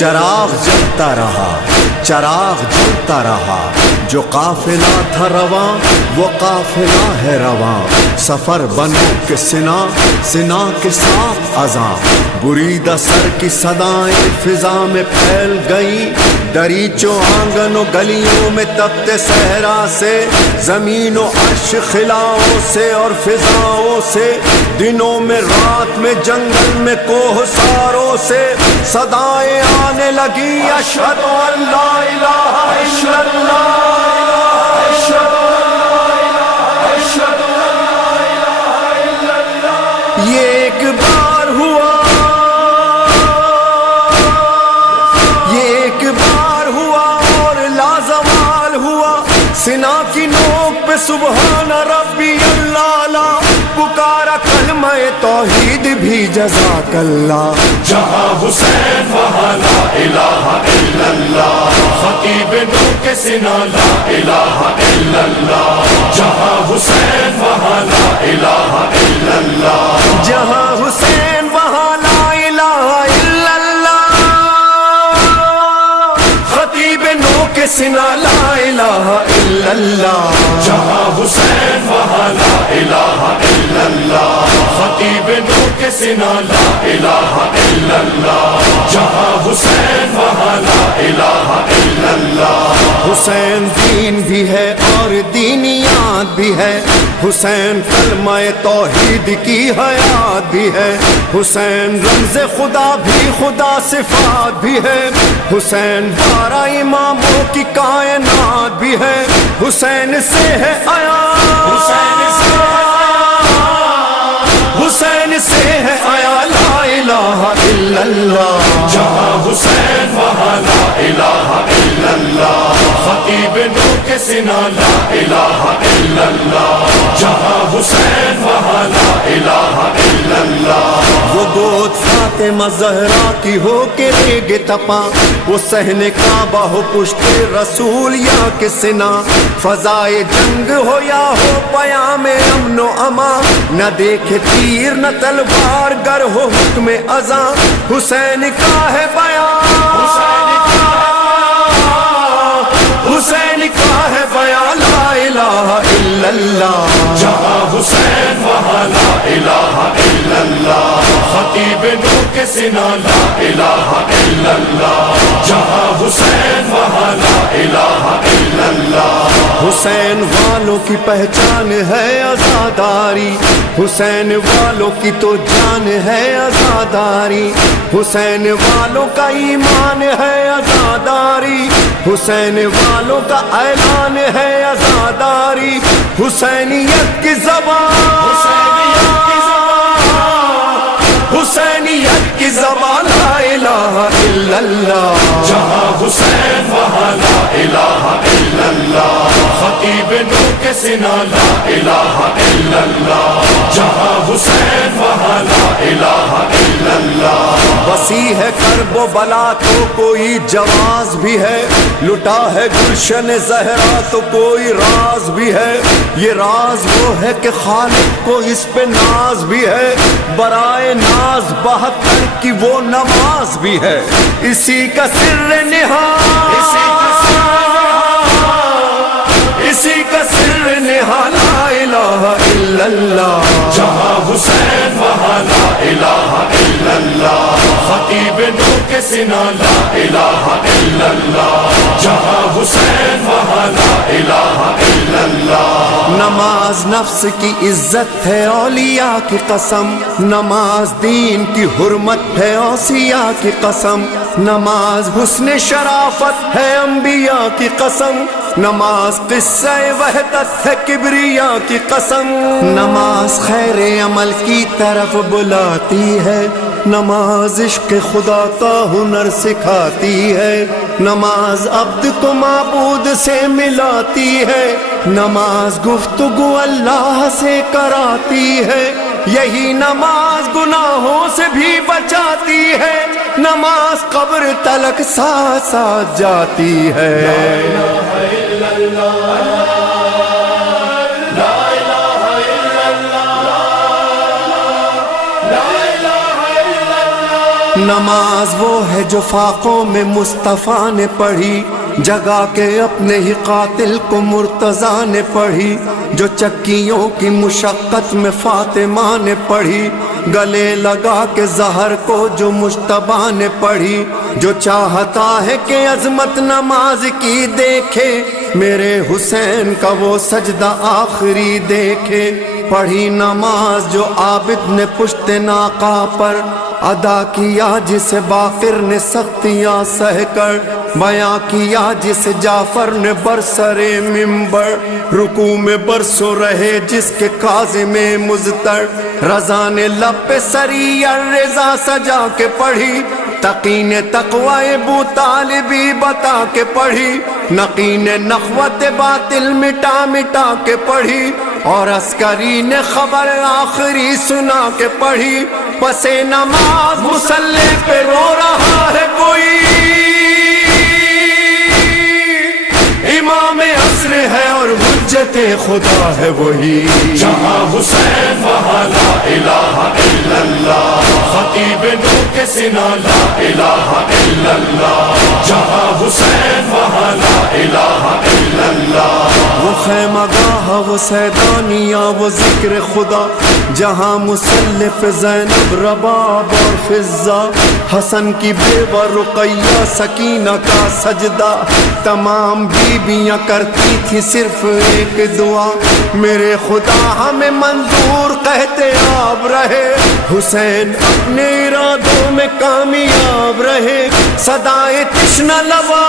چراغ جلتا رہا، چراغ جلتا رہا، جو قافلہ تھا رواں وہ قافلہ ہے رواں، سفر بنو کے سنا سنا کے ساتھ اذاں، بریدہ سر کی صدائیں فضا میں پھیل گئیں، دریچوں آنگن و گلیوں میں تپتے صحرا سے، زمین و عرش خلاؤں سے اور فضاؤں سے، دنوں میں رات میں جنگل میں کوہ ساروں سے صدائیں آنے لگی، اشہد ان لا الہ الا اللہ، یہ ایک بار ہوا، یہ ایک بار ہوا اور لازوال ہوا، سنا کی نوک پہ سبحان ربی اللہ لا، پکارا کلمہ توحید بھی جزاک اللہ، جہاں حسین وہاں لا الہ الا اللہ، خطیب نو کے سنا لا الہ الا اللہ، جہاں حسین وہاں لا الہ الا اللہ، جہاں حسین وہاں لا الہ الا اللہ، خطیب نو کے سنا لا الہ الا اللہ، جہاں حسین وہاں لا الہ الا اللہ، خطیب نو کے سنا لا الہ الا اللہ، جہاں حسین وہاں لا الہ الا اللہ، حسین دین بھی ہے اور دینیات بھی ہے، حسین کلمہ توحید کی حیات بھی ہے، حسین رمز خدا بھی خدا صفات بھی ہے، حسین 12 اماموں کی کائنات بھی ہے، حسین سے ہے آیا، حسین سے حسین سے ہے آیا لا الہ الا اللہ، جہاں حسین وہاں لا الہ الا اللہ، خطیب نو کے سنا لا الہ الا اللہ، جہاں حسین وہاں لا الہ الا اللہ، وہ گود فاطمہ زہرا کی ہو کے ریگ تپاں، وہ صحن کعبہ ہو پشت رسول یا کے سنا، فضائے جنگ ہو یا ہو پیام امن و امان، نہ دیکھے تیر نہ تلوار گر ہو حکم اذاں، حسین کا ہے بیان، حسین کا ہے بیان لا الہ الا اللہ، جہاں حسین وہاں لا الہ الا اللہ، خطیب نو کے سنا لا الہ الا اللہ، جہاں حسین وہاں لا الہ الا اللہ، حسین والوں کی پہچان ہے عزاداری، حسین والوں کی تو جان ہے عزاداری، حسین والوں کا ایمان ہے عزاداری، حسین والوں کا اعلان ہے عزاداری، حسینیت کی زبان، حسینیت کی زبان لا الہ الا اللہ، جہاں حسین وہاں لا الہ الا اللہ، خطیب نو کے سنا لا الہ الا اللہ، جہاں حسین وہاں لا الہ الا اللہ، وسیع ہے کرب و بلا تو کوئی جواز بھی ہے، لٹا ہے گلشن زہرا تو کوئی راز بھی ہے، یہ راز وہ ہے کہ خالق کو اس پہ ناز بھی ہے، برائے ناز 72 کی وہ نماز بھی ہے، اسی کا سر نہاد، اسی کا سر نہاد لا الہ الا اللہ، جہاں حسین وہاں لا الہ الا اللہ، خطیب نو کے سنا لا الہ الا اللہ، جہاں حسین وہاں لا الہ الا اللہ، نماز نفس کی عزت ہے اولیاء کی قسم، نماز دین کی حرمت ہے اوصیاء کی قسم، نماز حسن شرافت ہے انبیاء کی قسم، نماز قصہ وحدت ہے کبریاء کی قسم، نماز خیر عمل کی طرف بلاتی ہے، نماز عشق خدا کا ہنر سکھاتی ہے، نماز عبد کو معبود سے ملاتی ہے، نماز گفتگو اللہ سے کراتی ہے، یہی نماز گناہوں سے بھی بچاتی ہے، نماز قبر تلک ساتھ ساتھ جاتی ہے۔ نماز وہ ہے جو فاقوں میں مصطفیٰ نے پڑھی، جگا کے اپنے ہی قاتل کو مرتضیٰ نے پڑھی، جو چکیوں کی مشقت میں فاطمہ نے پڑھی، گلے لگا کے زہر کو جو مجتبیٰ نے پڑھی، جو چاہتا ہے کہ عظمت نماز کی دیکھے، میرے حسین کا وہ سجدہ آخری دیکھے۔ پڑھی نماز جو عابد نے پشت ناقہ پر ادا کیا، جسے باقر نے سختیاں سہ کر بیاں کیا، جسے جعفر نے برسر منبر رکوع میں برسوں رہے، جس کے کاظم مضطر رضا نے لب پہ سری الرضا سجا کے پڑھی، تقی نے تقوی ابو طالبی بتا کے پڑھی، نقی نے نخوت باطل مٹا مٹا کے پڑھی، اور عسکری نے خبر آخری سنا کے پڑھی۔ پس نماز مصلی پہ رو رہا ہے کوئی، امام عصر ہے اور حجت خدا ہے وہی، جہاں حسین وہاں لا الہ الا اللہ، خطیب نو کے سنا لا الہ الا اللہ، جہاں حسین وہاں لا الہ الا اللہ۔ وہ خیمہ گاہ وہ سیدانیہ وہ ذکر خدا، جہاں مصلف زینب رباب اور فضہ، حسن کی بیوہ رقیہ سکینہ کا سجدہ، تمام بیویاں کرتی تھی صرف ایک دعا، میرے خدا ہمیں منظور کہتے آپ رہے، حسین اپنے ارادوں میں کامیاب رہے، صدائے تشنہ لبا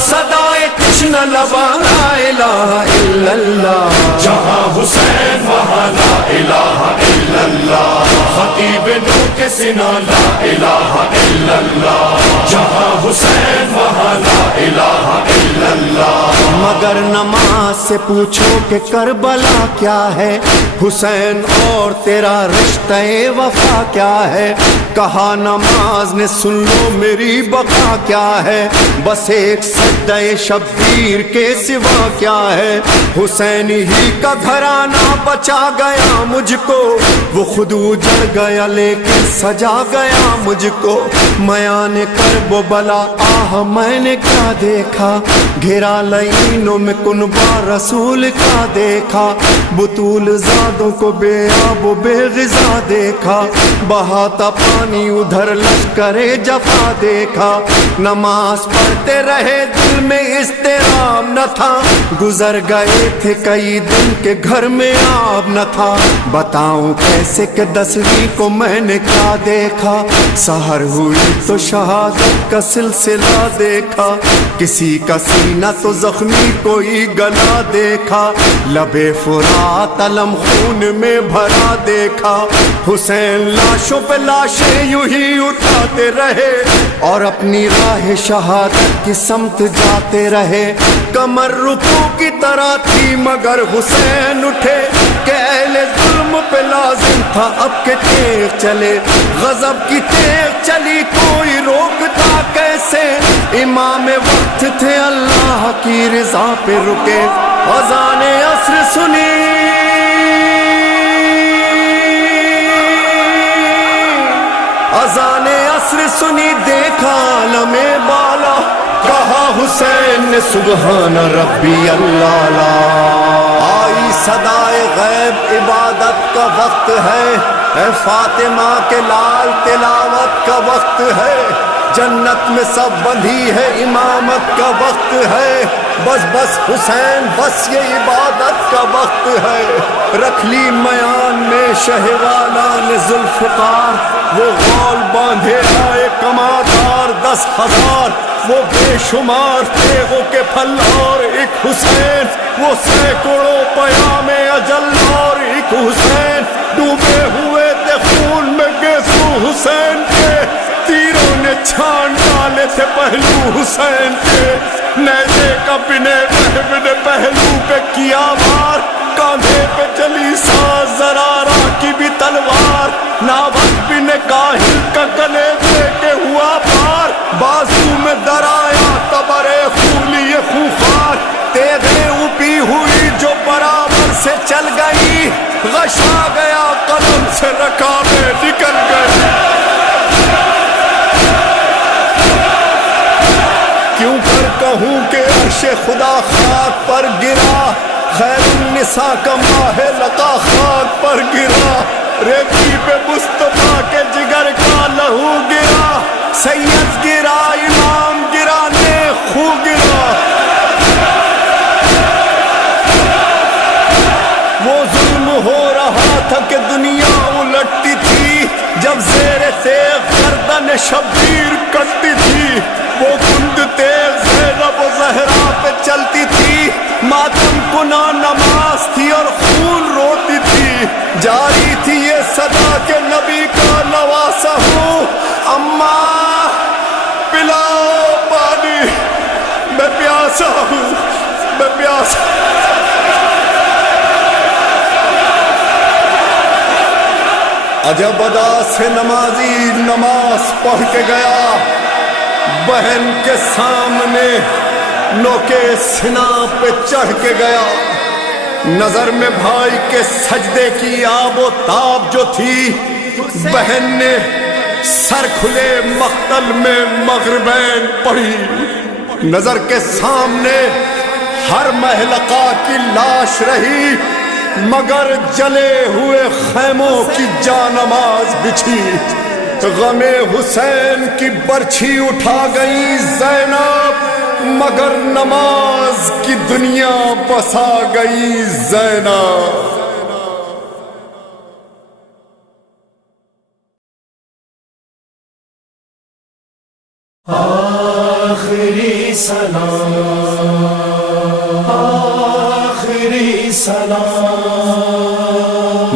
صدائے تشنہ لبا لا الہ الا اللہ، جہاں حسین وہاں لا الہ الا اللہ، خطیب نو کے سنا لا الہ الا اللہ، جہاں حسین وہاں لا الہ الا اللہ۔ مگر نماز سے پوچھو کہ کربلا کیا ہے، حسین اور تیرا رشتہ وفا کیا ہے، کہا نماز نے سن لو میری بقا کیا ہے، بس ایک سجدہ شبیر کے سوا کیا ہے، حسین ہی کا گھرانہ بچا گیا مجھ کو، وہ خود اجڑ گیا لیکن سجا گیا مجھ کو، میان کرب و بلا آہ میں نے کیا دیکھا، گھرا لعینوں میں کنبہ رسول کا دیکھا، بطول زادوں کو بے آب و بے غذا دیکھا، بہاتا پانی ادھر لشکر جفا دیکھا، نماز پڑھتے رہے دل میں اضطراب نہ تھا، گزر گئے تھے کئی دن کے گھر میں آب نہ تھا، بتاؤں کیسے کہ 10ویں کو میں نے کیا دیکھا، سحر ہوئی تو شہادت کا سلسلہ دیکھا، کسی کا سینہ تو زخمی کوئی گلا دیکھا، لبے فرات علم خون میں بھرا دیکھا، حسین لاشوں پہ لاشیں یوں ہی اٹھاتے رہے اور اپنی راہ شہادت کی سمت جاتے رہے، کمر رکوع کی طرح تھی مگر حسین اٹھے کہ اہل ظلم پہ لازم تھا اب کے تیغ چلے، غضب کی تیغ چلی کوئی روکتا کیسے، امام وقت تھے اللہ کی رضا پہ رکے، اذان عصر سنی اذان عصر سنی دیکھا عالم بالا، کہا حسین نے سبحان ربی اللہ لا، آئی صدائے غیب عبادت کا وقت ہے، اے فاطمہ کے لال تلاوت کا وقت ہے، جنت میں سب بندھی ہے امامت کا وقت ہے، بس بس حسین بس یہ عبادت کا وقت ہے، رکھ لی میان میں شہوالان ذوالفقار، وہ غول باندھے آئے کمادار 10,000، وہ بے شمار تیغوں کے پھلار، ایک حسین وہ سینکڑوں پیام اجل اور ایک حسین، ڈوبے ہوئے تھے خون میں گیسو حسین کے، تیروں نے چھان ڈالے تھے پہلو حسین کے، نیزے کا بنے بنے پہلو پہ کیا وار، کاندھے پہ چلی ساز زرارہ کی بھی تلوار، ناوک بن کاہل کا گلے دے کے ہوا پار، بازو میں درایا تبرے خولی خوخار، تیغیں اپی ہوئی جو برابر سے چل گئی، غشا گیا قلم سے رکابیں نکل گئی۔ کیوں کر کہوں کہ عرش خدا خاک پر گرا، خیر النساء کا ماہ لقا خاک پر گرا، ریتی پہ مصطفیٰ کے جگر کا لہو گرا، سید گرا امام گرا نیک خو گرا۔ وہ ظلم ہو رہا تھا کہ دنیا الٹتی تھی، جب زیر تیغ گردن شبیر کٹتی تھی، وہ کند تیغ زینب و زہرا پہ چلتی تھی، ماتم کنا نماز تھی اور خون روتی تھی، جاری تھی یہ صدا کہ نبی کا نواسا ہوں، اماں پلاؤ پانی، میں پیاسا ہوں، میں پیاسا ہوں۔ عجب ادا سے نمازی نماز پڑھ کے گیا، بہن کے سامنے نوکے سنا پہ چڑھ کے گیا، نظر میں بھائی کے سجدے کی آب و تاب جو تھی، بہن نے سر کھلے مقتل میں مغربین پڑھی، نظر کے سامنے ہر محلقہ کی لاش رہی، مگر جلے ہوئے خیموں کی جانماز بچھی، غم حسین کی برچھی اٹھا گئی زینب، مگر نماز کی دنیا بسا گئی زینب۔ آخری سلام، آخری سلام۔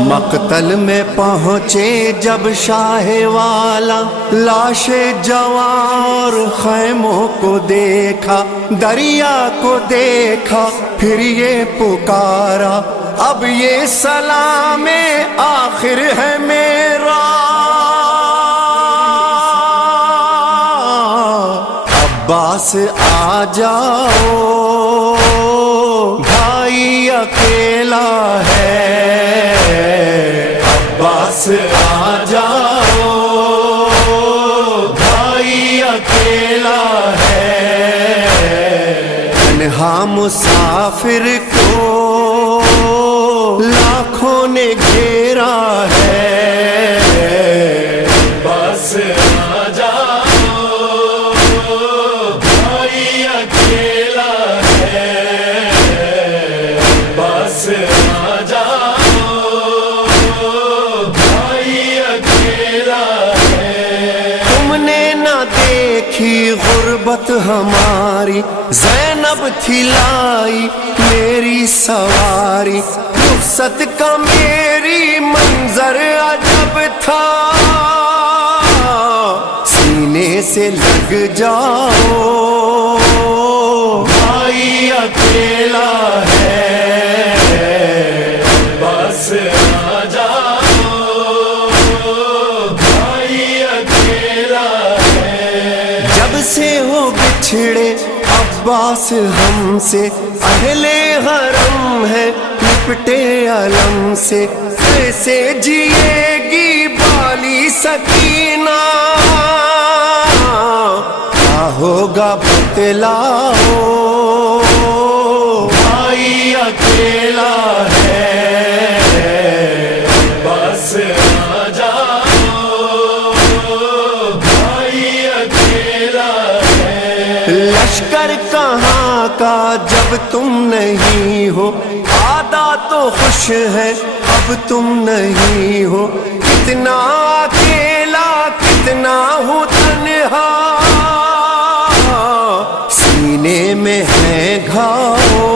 مقتل میں پہنچے جب شاہ والا، لاش جوار خیموں کو دیکھا، دریا کو دیکھا، پھر یہ پکارا، اب یہ سلام آخر ہے میرا، عباس آ جاؤ بھائی اکیلا ہے، عباس آ جاؤ بھائی اکیلا ہے، تنہا مسافر کو لاکھوں نے گھیرا ہے، عباس آ جاؤ بھائی اکیلا ہے، عباس آ جاؤ بھائی اکیلا ہے۔ تم نے نہ دیکھی غربت ہماری، زینب تھی لائی میری سواری، رخصت کا میری منظر عجب تھا، سینے سے لگ جاؤ بھائی اکیلا ہے، بس آ جاؤ بھائی اکیلا ہے۔ جب سے ہو بچھڑے عباس ہم سے، اہل حرم ہے لپٹے علم سے، کیسے جیے گی بالی سکینہ، کیا ہوگا بتلاؤ بھائی اکیلا ہے، بس آ جاؤ بھائی اکیلا ہے۔ لشکر کہاں کا جب تم نہیں ہو، آدھا تو خوش ہے اب تم نہیں ہو، کتنا اکیلا کتنا ہوں تنہا، سینے میں ہے گھاؤ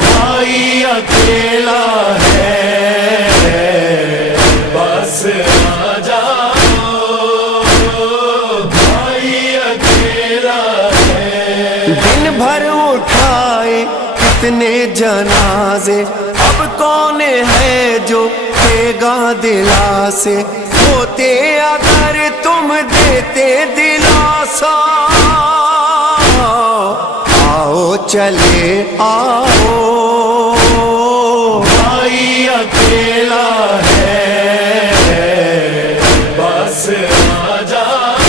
بھائی اکیلا ہے، بس آ جاؤ بھائی اکیلا ہے۔ دن بھر اٹھائے کتنے جنازے، اب کون ہے جو دے گا دلاسے، ہوتے اگر تم دیتے دلاسا، آؤ چلے آؤ، بھائی اکیلا ہے بس آ جاؤ،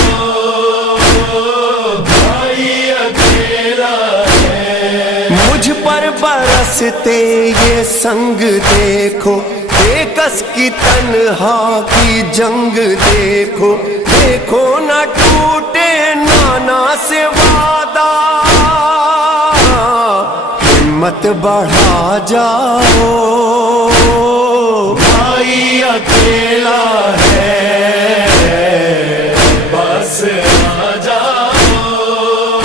بھائی اکیلا ہے۔ مجھ پر برستے یہ سنگ دیکھو، بے کس کی تنہا کی جنگ دیکھو، دیکھو نہ ٹوٹے نانا سے وعدہ، ہمت بڑھا جاؤ، بھائی اکیلا ہے بس آ جاؤ،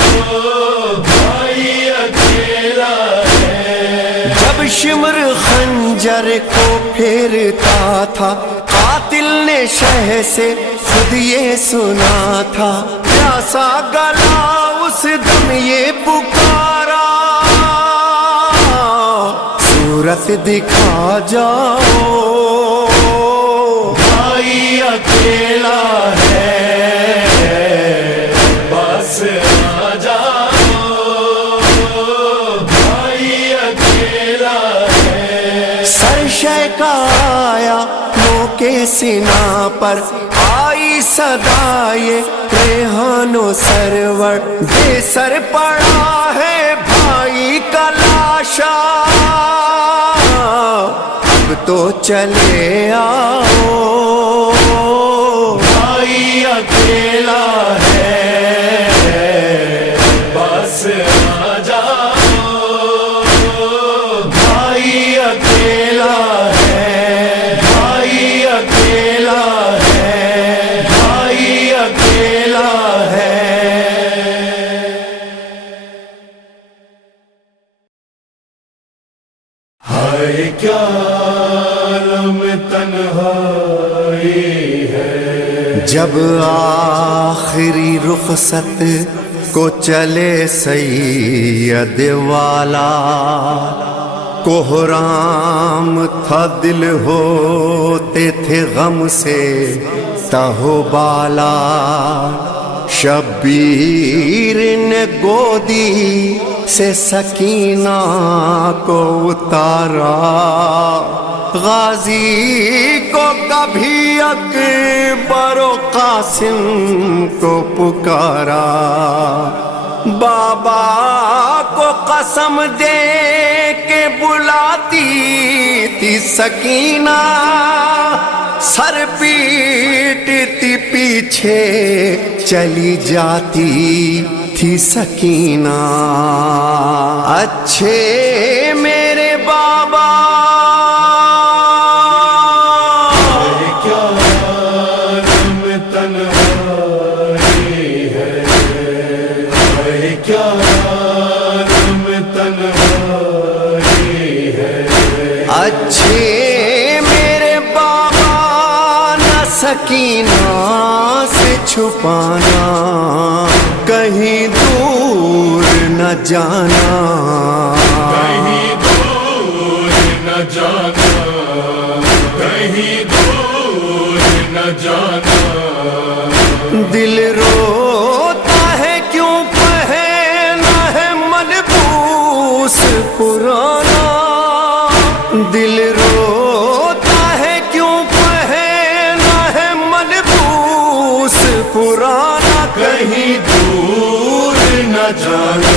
بھائی اکیلا ہے۔ جب شمر خنجر کو پھیرتا تھا، قاتل نے شہ سے خود یہ سنا تھا، پیاسا گلا اس دم یہ پکارا، صورت دکھا جاؤ، بھائی اکیلا ہے بس آ جاؤ، بھائی اکیلا ہے۔ سر شے کا آیا نو کے سنا پر، آئی صدا یہ ریحان و سرور، بے سر پڑا ہے بھائی کا لاشا، اب تو چلے آؤ، بھائی اکیلا ہے بس آ جاؤ، بھائی اکیلا ہے، بھائی اکیلا ہے، بھائی اکیلا ہے۔ ہائے کیا عالم تنہائی ہے، جب آخری رخصت کو چلے سید والا، کوہرام تھا دل ہوتے تھے غم سے تہو بالا، شبیر نے گودی سے سکینہ کو اتارا، غازی کو کبھی اکبر و قاسم کو پکارا، بابا کو قسم دے کے بلاتی تھی سکینہ، سر پیٹتی پیچھے چلی جاتی تھی سکینہ، اچھے میرے بابا، کیا عالم تنہائی ہے، کیا عالم تنہائی ہے، اچھے میرے بابا، نہ سکینہ سے چھپانا، کہیں دور نہ جانا، کہیں دور نہ جانا، کہیں دور نہ جانا، دل روتا ہے کیوں پہنا ہے ملبوس پرانا، دل روتا ہے کیوں پہنا ہے ملبوس پرانا، کہیں دور نہ جانا،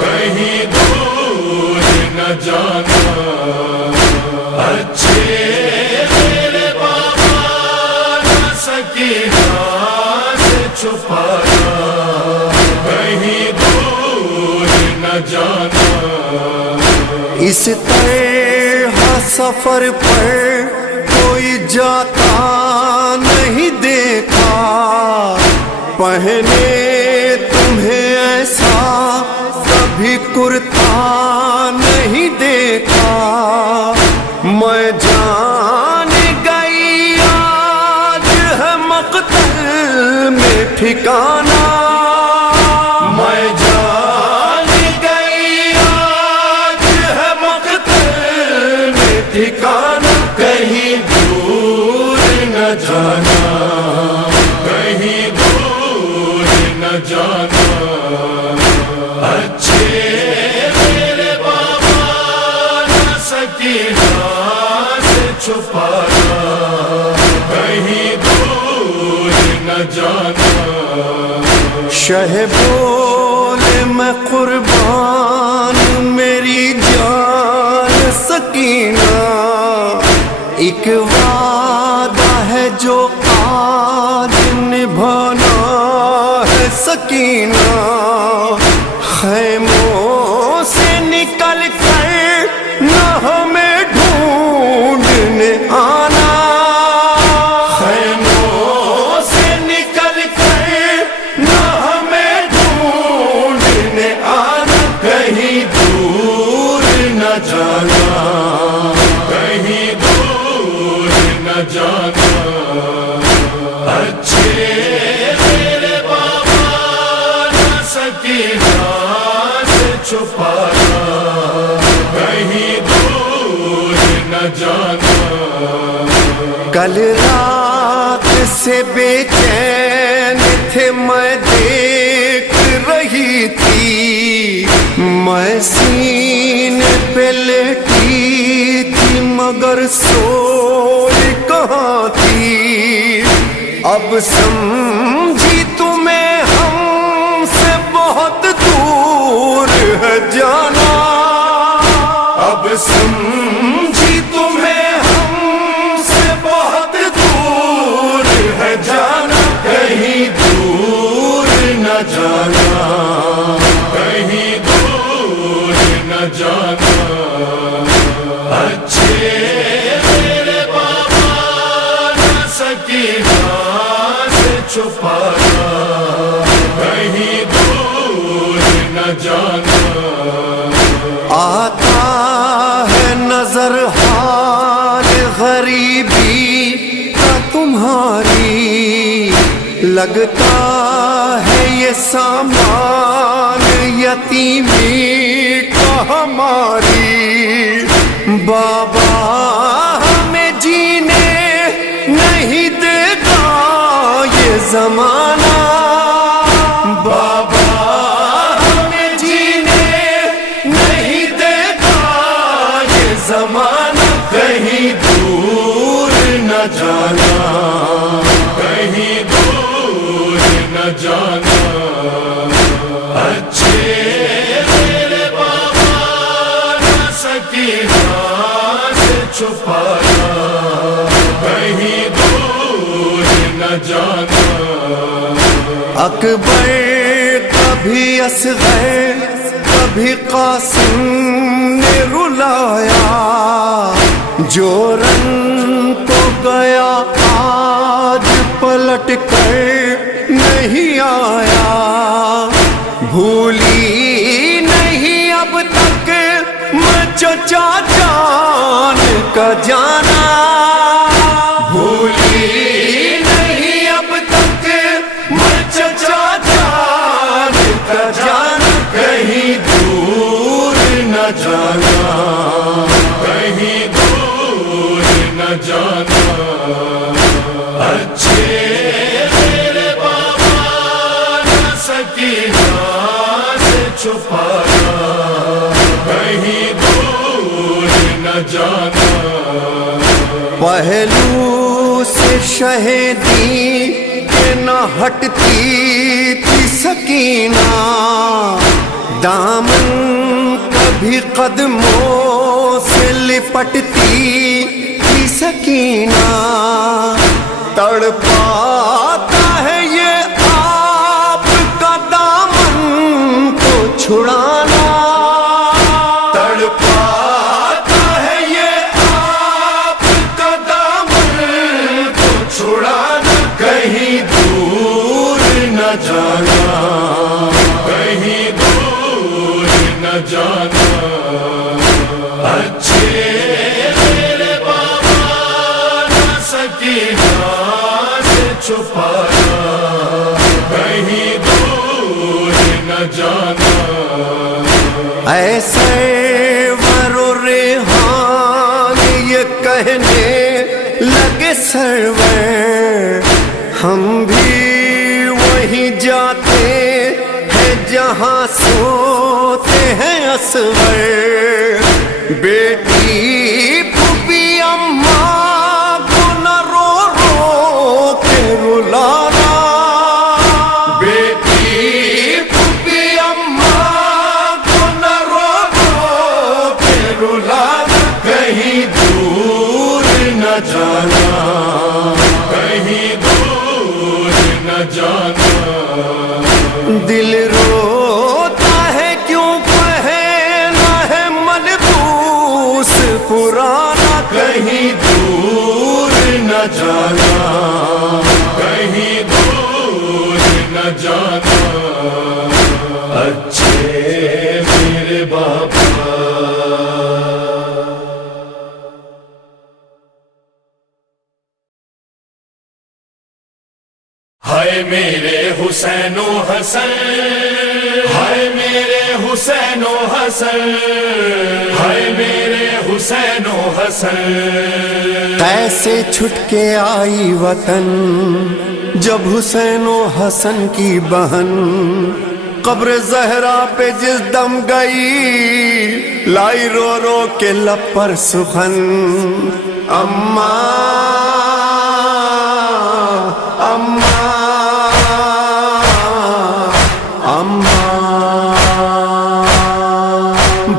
کہیں دور نہ جانا، اچھے میرے بابا، نہ سکینہ سے چھپانا، کہیں دور نہ جانا۔ اس طرح سفر پر کوئی جاتا نہیں دیکھا، پہنے تمہیں ایسا کبھی کرتا نہیں دیکھا، میں جان گئی آج ہے مقتل میں ٹھکانا، میں جان جانا اچھے میرے بابا نہ سکینہ سے چھپانا کہیں دور نہ جانا شہ بول میں قربان میری جان سکینہ ایک وعدہ ہے جو آج نبھانا ہے سکینہ خیموں سے نکل کر نہ ہمیں ڈھونڈنے آنا خیموں سے نکل کر نہ ہمیں ڈھونڈنے آنا کہیں دور نہ جانا کہیں دور نہ جانا اچھے میرے بابا نہ سکینہ سے چھپانا کہیں دور نہ جانا کل رات سے بے چین تھے میں دیکھ رہی تھی میں سینے پہ لیٹی تھی مگر سوئی کہاں تھی اب سمجھی تمہیں ہم سے بہت دور ہے جانا اب سمجھی تمہیں ہم سے بہت دور ہے جانا کہیں دور نہ جانا کہیں دور نہ جانا اچھے میرے بابا نہ سکینہ سے چھپانا کہیں دور نہ جانا آتا ہے نظر حال غریبی کا تمہاری لگتا ہے یہ سامان یتیمی کا ہماری بابا ہمیں جینے نہیں دے گا یہ زمانہ بابا ہمیں جینے نہیں دے گا یہ زمانہ کہیں دور نہ جانا کہیں دور نہ جانا اچھے میرے بابا نہ سکینہ سے چھپانا کہیں دور نہ جانا اکبر کبھی اصغر کبھی قاسم نے رلایا جو رنگ تو گیا آج پلٹ کر نہیں آیا بھولی نہیں اب تک میں چچا جان کا جانا بھولی نہیں اب تک میں چچا جان کا جانا کہیں دور نہ جانا کہیں دور نہ جانا اچھے میرے بابا نہ سکینہ سے چھپانا کہیں دور نہ جانا پہلو سے شہدی کہ نہ ہٹتی تھی سکینہ دامن کبھی قدموں سے لپٹتی تھی سکینہ تڑپاتا ہے یہ آپ کا دامن تو چھڑانا تڑپاتا ہے یہ آپ کا دامن تو چھڑانا کہیں دور نہ جانا کہیں دور نہ جانا اچھے میرے بابا نہ سکینہ سے چھپانا کہیں دور نہ جانا اے سرور و ریحان یہ کہنے لگے سرور ہم بھی وہیں جاتے جہاں سوتے ہیں اصغر، بیٹی پھوپھی اماں کو نہ رو رو کے رلانا، بیٹی پھوپھی اماں کو نہ رو رو کے رلانا، کہیں دور نہ جانا، کہیں دور نہ جانا، دل روتا ہے کیوں پہنا ہے ملبوس پرانا، کہیں دور نہ جانا، کہیں دور نہ جانا، اچھے میرے بابا۔ ہائے میرے حسین و حسن، ہائے میرے حسین و حسن، ہائے میرے حسین و حسن، کیسے چھٹ کے آئی وطن جب حسین و حسن کی بہن قبر زہرا پہ جس دم گئی، لائی رو رو کے لب پر سخن، اماں اماں اماں،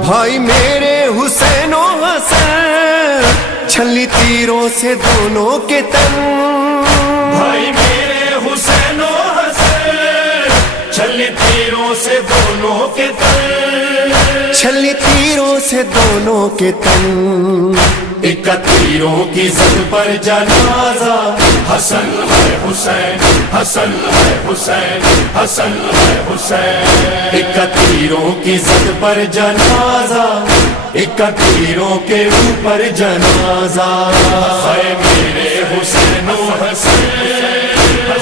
بھائی میرے حسین و حسن چھلی تیروں سے دونوں کے تن، بھائی میرے حسین و حسن چھلی تیروں سے دونوں کے تن، چھلی تیروں سے دونوں کے تن، ایک تیروں کی زد پر جنازہ، حسن ہے حسین، حسن ہے حسین، حسن ہے حسین، ایک تیروں کی زد پر جنازہ، ایک تیروں کے اوپر جنازہ، ہے میرے حسین و حسن،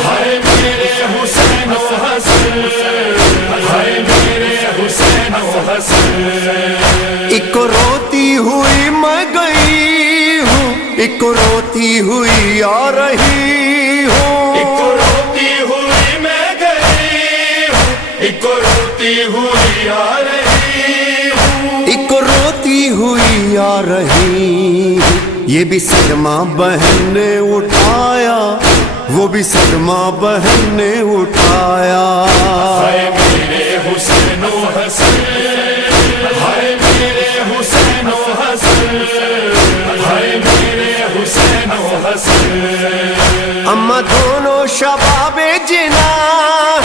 ہے میرے حسین و حسن، ہے میرے حسین و حسن، ایک روتی ہوئی میں گئی ہوں، ایک روتی ہوئی آ رہی ہوں، ایک روتی ہوئی میں گئی ہوں، ایک روتی ہوئی آ رہی ہوں، ایک روتی ہوئی آ رہی، یہ بھی صدمہ بہن نے اٹھایا، وہ بھی صدمہ بہن نے اٹھایا، ہے میرے حسین و حسن، ہے میرے حسین و حسن، ہے میرے حسین و حسن، اماں دونوں شباب جنا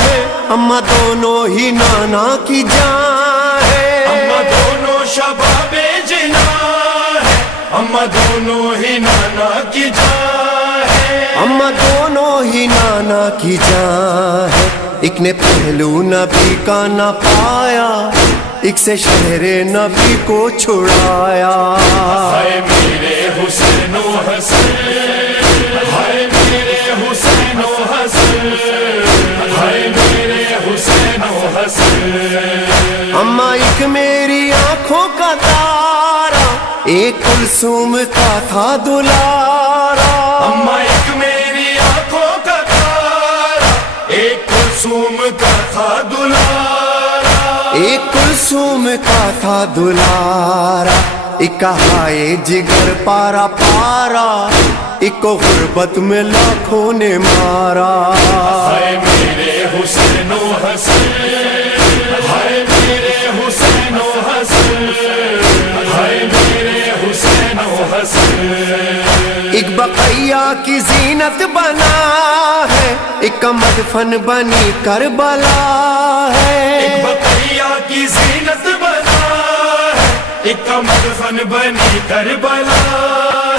ہے، اماں دونوں ہی نانا کی جان ہے، اما دونوں شباب جنا ہے، اما دونوں ہی نانا کی جان ہے، اماں دونوں ہی نانا کی جان ہے، ایک نے پہلو نبی کا نہ پایا، ایک سے شہر نبی کو چھڑایا، ہے میرے حسین و حسن، ہے میرے حسین و حسن، ہے میرے حسین و حسن، اماں ایک میری آنکھوں کا تارا، ایک کلثوم کا تھا دلارا، اما ایک میری آنکھوں کا تارا، ایک کلثوم کا تھا دلارا، ایک کلثوم کا تھا دلارا، ایک کہائے جگر پارا پارا، ایک کو غربت میں لاکھوں نے مارا، ہے میرے حسین و حسن، ہے میرے حسین و حسن، ہے میرے حسین و حسن، ایک بقیہ کی زینت بنا ہے، ایک کا مدفن بنی کربلا ہے، ایک بقیہ کی زینت بنا ہے، ایک کا مدفن بنی کربلا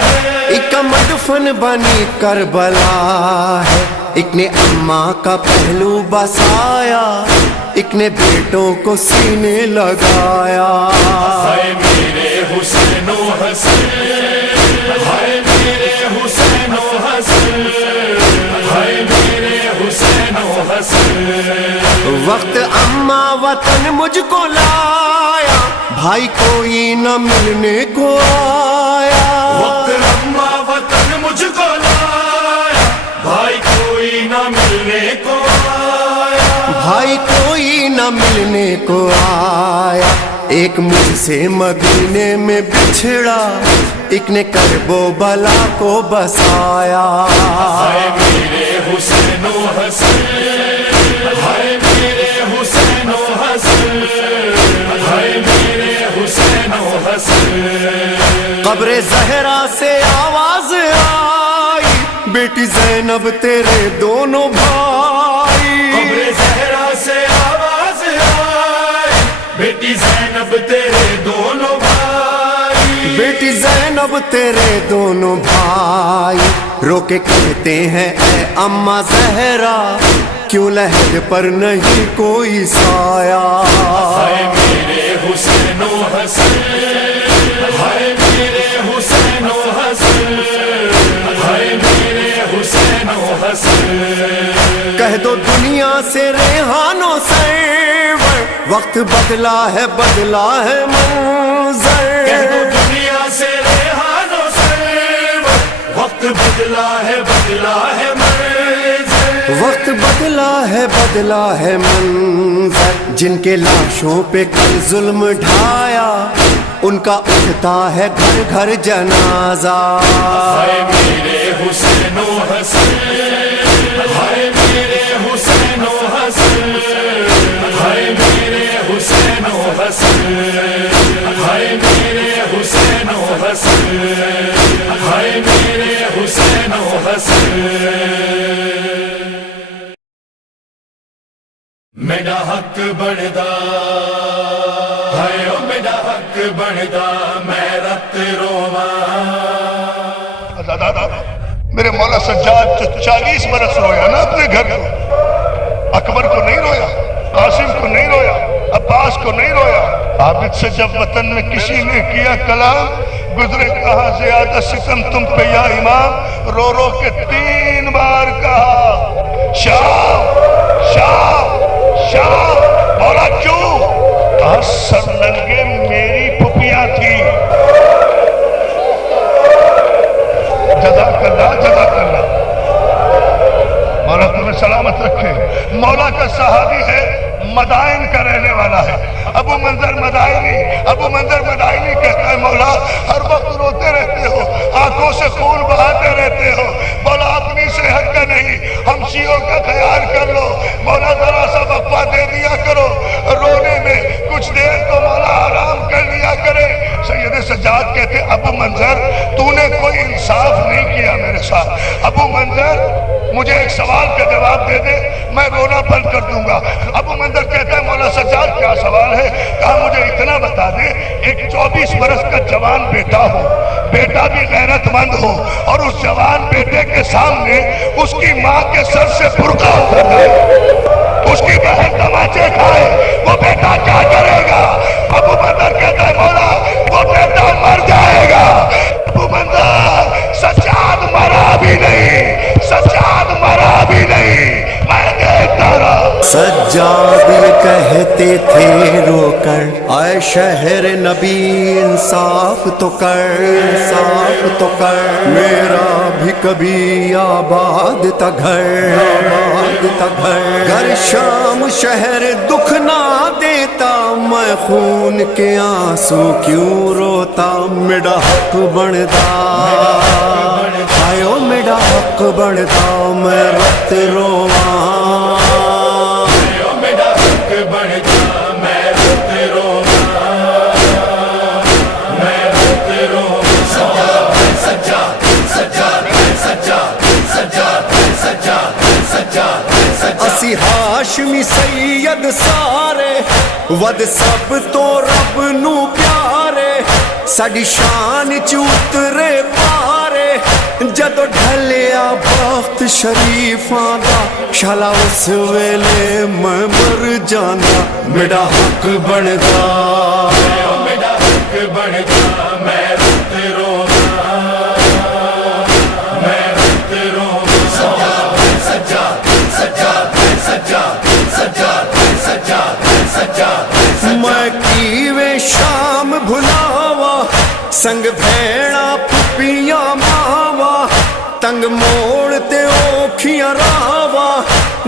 ہے، ایک کا مدفن بنی کربلا ہے، ایک نے اماں کا پہلو بسایا، ایک نے بیٹوں کو سینے لگایا، ہے میرے حسین و حسن، ہے میرے حسین و حسن، ہے میرے حسین و حسن، وقت اماں وطن مجھ کو لایا، بھائی کوئی نہ ملنے کو آیا، وقت اما وطن مجھ کو لایا، بھائی کوئی نہ ملنے کو آیا، بھائی کوئی نہ ملنے کو آیا، ایک مجھ سے مدینے میں بچھڑا، ایک نے کرب و بلا کو بسایا۔ ہائے میرے حسین و حسن، ہائے میرے حسین و حسن، ہائے میرے حسین و حسن۔ قبر زہرا سے آواز آئی، بیٹی زینب تیرے دونوں بھائی۔ قبر زہرا سے آواز آئی، بیٹی زینب تیرے دونوں بھائی، بیٹی زینب تیرے دونوں بھائی، رو کے کہتے ہیں اے اماں زہرا، کیوں لہد پر نہیں کوئی سایہ۔ ہائے میرے حسین و حسن، ہائے میرے حسین و حسن، ہائے میرے حسین و حسن۔ کہہ دو دنیا سے ریحان و سرور، وقت بدلا ہے منظر۔ کہہ دو دنیا سے ریحان و سرور، وقت بدلا ہے منظر، وقت بدلا ہے منظر۔ جن کے لاشوں پہ کل ظلم ڈھایا، ان کا اٹھتا ہے گھر گھر جنازہ۔ ہائے میرے حسین و حسن، ہائے میرے حسین و حسن، ہائے میرے حسین و حسن، ہائے میرے حسین و حسن، ہائے میرے حسین و حسن۔ میرا حق بندا، ہائے او میرا حق بندا، میں رت رواں۔ دادا میرے مولا سجاد جو 40 برس رویا نا اپنے گھر کو، اکبر کو نہیں رویا، قاسم کو نہیں رویا، عباس کو نہیں رویا۔ عابد سے جب وطن میں کسی نے کیا کلام، گزرے کہاں زیادہ ستم تم پہ یا امام، رو رو کے 3 بار کہا شاہ شاہ شاہ۔ مولا کیوں؟ کہا سر ننگے میری پھپھیاں تھی۔ جزاک اللہ مولا تمہیں سلامت رکھے۔ مولا کا صحابی ہے، مدائن کا رہنے والا ہے، ابو منظر مدائنی کہتا ہے مولا ہر وقت روتے رہتے ہو، آنکھوں سے خون بہاتے رہتے ہو، مولا اپنی صحت کا نہیں ہم شیعوں کا خیال کر لو، مولا ذرا سا وقفہ دے دیا کرو، رونے میں کچھ دیر تو مولا آرام کر لیا کرے۔ سید سجاد کہتے ابو منظر تو نے کوئی انصاف نہیں کیا میرے ساتھ، ابو منظر مجھے ایک سوال کا جواب دے دے میں رونا بند کر دوں گا۔ ابو منظر کہتا ہے مولا سجاد کیا سوال ہے؟ کہا مجھے اتنا بتا دے، ایک 24 برس کا جوان بیٹا ہو، بیٹا بھی غیرت مند ہو، اور اس جوان بیٹے کے سامنے اس کی ماں کے سر سے برقع اتر جائے، اس کی بہن تماچے کھائے، وہ بیٹا کیا کرے گا؟ ابو منظر کہتا ہے مولا وہ بیٹا مر جائے گا۔ ابو منظر سجاد مرا بھی نہیں، سجاد مرا بھی نہیں، میں دیکھتا رہا۔ سجاد یہ کہتے تھے رو کر اے شہر نبی انصاف تو کر، انصاف تو کر، میرا بھی کبھی آباد تھا گھر، آباد تھا گھر، گھر شام شہر دکھ نہ دیتا، میں خون کے آنسو کیوں روتا، میرا حق بندا، آئیو میرا حق بندا، میں رت رواں، میرا حق بندا، میں رت رواں، میں رت رواں۔ سجاد سجاد سجاد سجاد سجاد سجاد سجاد، اسی ہاشمی سید سارے ود سب تو رب نو پیارے، ساڈی شان چ اترے پارے، جدو ڈھلیا بخت شریفاں دا، شالا اس ویلے میں مر جانا، میرا حق بندا، میرا حق بندا، میں رت رواں، میں رت رواں۔ سجاد سجاد سجاد سجاد سجاد سجاد سجاد، میں کیویں شام بھلاوا، سنگ بھیڑا پھپیاں ماوا، تنگ موڑ تے اوکھیاں راوا،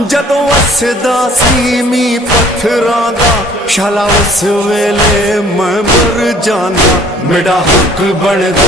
ਜਦੋਂ ਵਸਦਾ ਸੀ ਮੀਂਹ ਪੱਥਰਾਂ ਦਾ ਸ਼ਾਲਾ ਉਸ ਵੇਲੇ ਮੈਂ ਮਰ ਜਾਣਾ ਮੇਰਾ ਹੱਕ ਬਣਦਾ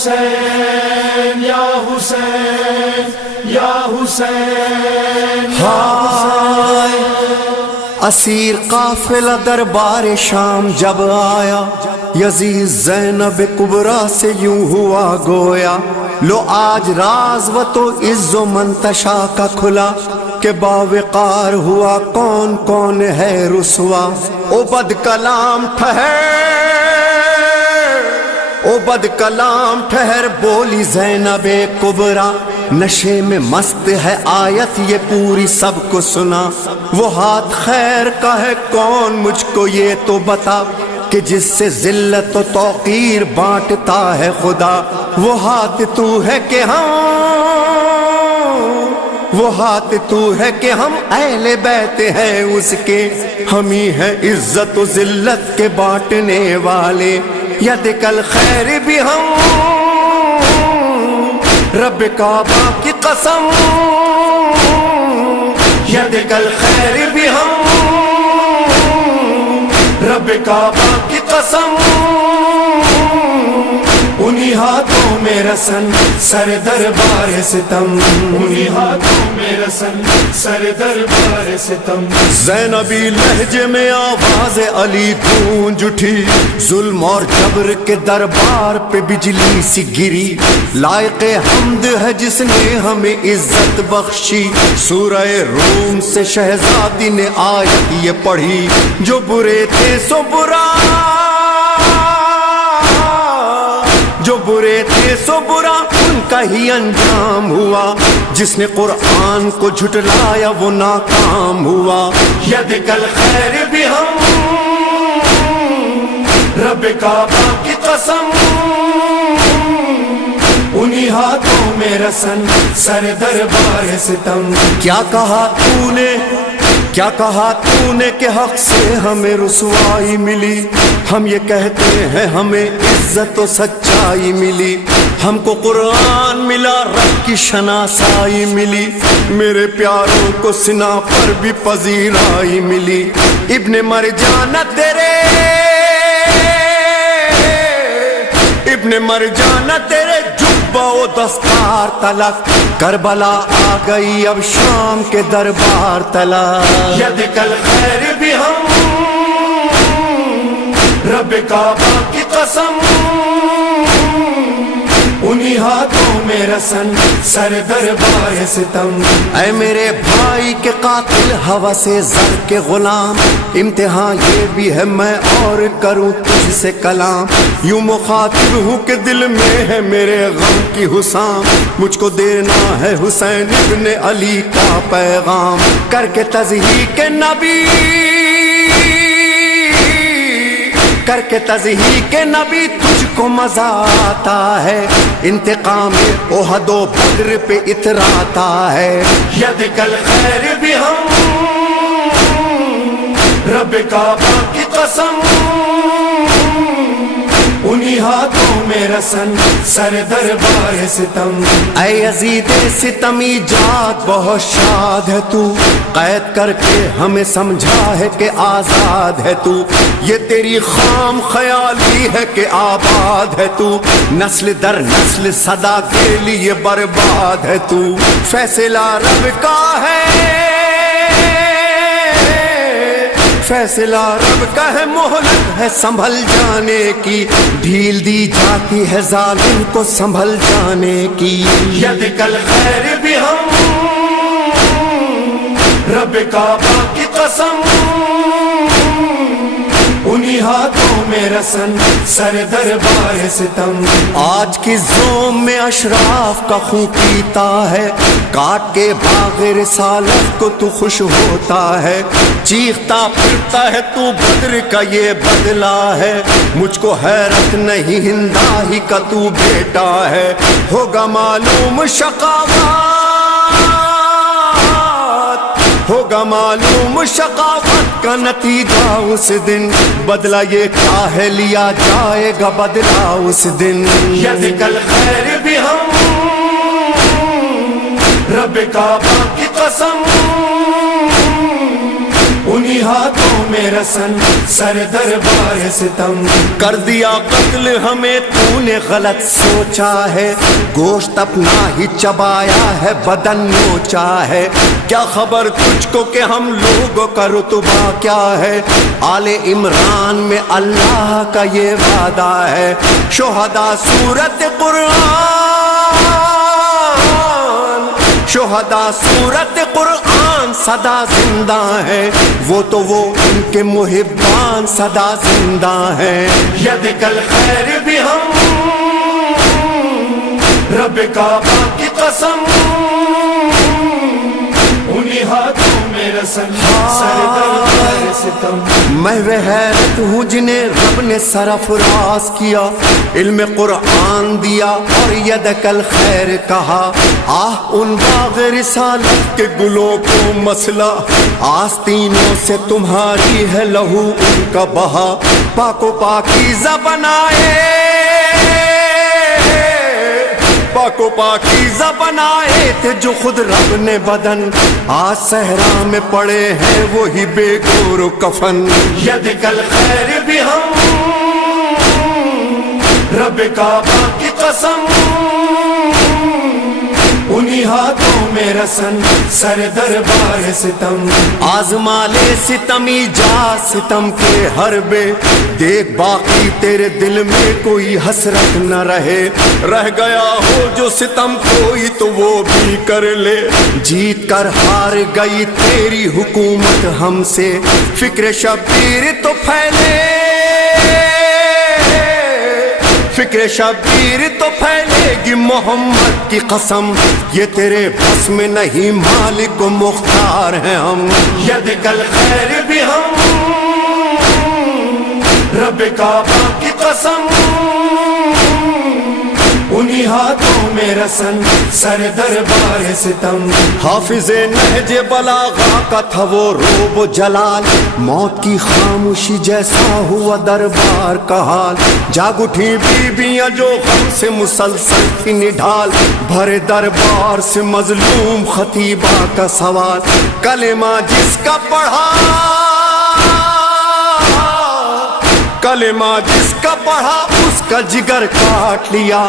حسین یا حسین یا حسین یا ہائے اسیر قافلہ دربار شام جب آیا، یزید زینب کبریٰ سے یوں ہوا گویا، لو آج راز و تو عز و منتشا کا کھلا، کہ باوقار ہوا کون کون ہے رسوا۔ او بد کلام او بد کلام ٹھہر بولی زینب کبریٰ، نشے میں مست ہے آیت یہ پوری سب کو سنا، وہ ہاتھ خیر کا ہے کون مجھ کو یہ تو بتا، کہ جس سے ذلت و توقیر بانٹتا ہے خدا، وہ ہاتھ تو ہے کہ ہم اہل بیت ہیں اس کے، ہم ہی ہیں عزت و ذلت کے بانٹنے والے، ید کل خیر بھی ہم رب کعبہ کی قسم، ید کل خیر بھی ہم رب کعبہ کی قسم، انہی ہاتھوں میں رسن سر دربار ستم، انہی ہاتھوں میں رسن سر دربار ستم۔ زینبی لہجے میں آواز علی گونج اٹھی، ظلم اور جبر کے دربار پہ بجلی سی گری، لائق حمد ہے جس نے ہمیں عزت بخشی، سورہ روم سے شہزادی نے آیت یہ پڑھی، جو برے تھے سو برا، جو برے تھے سو برا ان کا ہی انجام ہوا، جس نے قرآن کو جھٹلایا وہ ناکام ہوا، ید کل خیر بھی ہم رب کعبہ کی قسم، انہی ہاتھوں میں رسن سر دربار ستم۔ کیا کہا تو نے کہ حق سے ہمیں رسوائی ملی، ہم یہ کہتے ہیں ہمیں عزت و سچائی ملی، ہم کو قرآن ملا رب کی شناسائی ملی، میرے پیاروں کو سنا پر بھی پذیرائی ملی، ابن مرجانہ تیرے جبہ و دستار تلک، کربلا آ گئی اب شام کے دربار تلک، ید کل خیر بھی ہم رب کعبہ کی قسم، انہی ہاتھوں میں رسن سر دربار ستم۔ اے میرے بھائی کے قاتل ہوا سے زر کے غلام، امتحان یہ بھی ہے میں اور کروں تجھ سے کلام، یوں مخاطب ہوں کہ دل میں ہے میرے غم کی حسام، مجھ کو دینا ہے حسین ابن علی کا پیغام، کر کے تضحیق نبی، کر کے تضحیق نبی تجھ کو مزہ آتا ہے، انتقام احد و بدر پہ اتراتا ہے، ید کل خیر بھی ہم رب کعبہ کی قسم، انہی ہاتھوں میں رسن سر دربار ستم۔ اے یزید ستمی جات بہت شاد ہے تو، قید کر کے ہمیں سمجھا ہے کہ آزاد ہے تو، یہ تیری خام خیالی ہے کہ آباد ہے تو، نسل در نسل صدا کے لیے برباد ہے تو، فیصلہ رب کا ہے، فیصلہ رب کا ہے، مہلت ہے سنبھل جانے کی، ڈھیل دی جاتی ہے ظالم کو سنبھل جانے کی، ید کل خیر بھی ہم رب کعبہ کی قسم، انہی ہاتھوں میں رسن سر دربار ستم۔ آج کی زوم میں اشراف کا خون پیتا ہے، کاٹ کے باغ رسالت کو تو خوش ہوتا ہے، چیختا پھرتا ہے تو بدر کا یہ بدلہ ہے، مجھ کو حیرت نہیں ہندا ہی کا تو بیٹا ہے، ہوگا معلوم ہوگا معلوم شقاوت کا نتیجہ اس دن، بدلہ یہ کیا ہے لیا جائے گا بدلہ اس دن، ید کل خیر بھی ہم رب کعبہ کی قسم، انہی ہاتھوں میں رسن سر دربار ستم کر دیا قتل ہمیں تو نے غلط سوچا ہے گوشت اپنا ہی چبایا ہے بدن نوچا ہے کیا خبر تجھ کو کہ ہم لوگوں کا رتبہ کیا ہے آل عمران میں اللہ کا یہ وعدہ ہے شہداء سورت قرآن شہداء سورت قرآن صدا زندہ ہے وہ تو وہ ان کے محبان صدا زندہ ہیں ید کل خیر بھی ہم رب کعبہ کی قسم انہی ہاتھوں میں رسن سر دربار ستم میں وہ حیرت ہوں جنہیں رب نے سرفراز کیا علم قرآن دیا اور یدک الخیر کہا آہ ان باغ رسالت کے گلوں کو مسئلہ آستینوں سے تمہاری ہے لہو ان کا بہا پاک و پاکیزہ بنائے پاک و پاکیزہ بنائے تھے جو خود رب نے بدن آج صحرا میں پڑے ہیں وہی بے گور و کفن ید کل خیر بھی ہم رب کعبہ کی قسم انہی ہاتھوں میں رسن سر دربار ستم آزما لے ستمی جا ستم کے حربے دیکھ باقی تیرے دل میں کوئی حسرت نہ رہے رہ گیا ہو جو ستم کوئی تو وہ بھی کر لے جیت کر ہار گئی تیری حکومت ہم سے فکر شبیر تو پھیلے فکر شبیر تو پھیلے گی محمد کی قسم یہ تیرے بس میں نہیں مالک و مختار ہیں ہم ید کل خیر بھی ہم رب کعبہ کی قسم انہی ہاتھوں میں رسن سر دربار ستم حافظ نہج بلاغہ کا تھا وہ روب و جلال موت کی خاموشی جیسا ہوا دربار کا حال جاگ اٹھی بیویاں جو غم سے مسلسل تھی نڈھال بھرے دربار سے مظلوم خطیبہ کا سوال کلمہ جس کا پڑھا کلمہ جس کا پڑھا اس کا جگر کاٹ لیا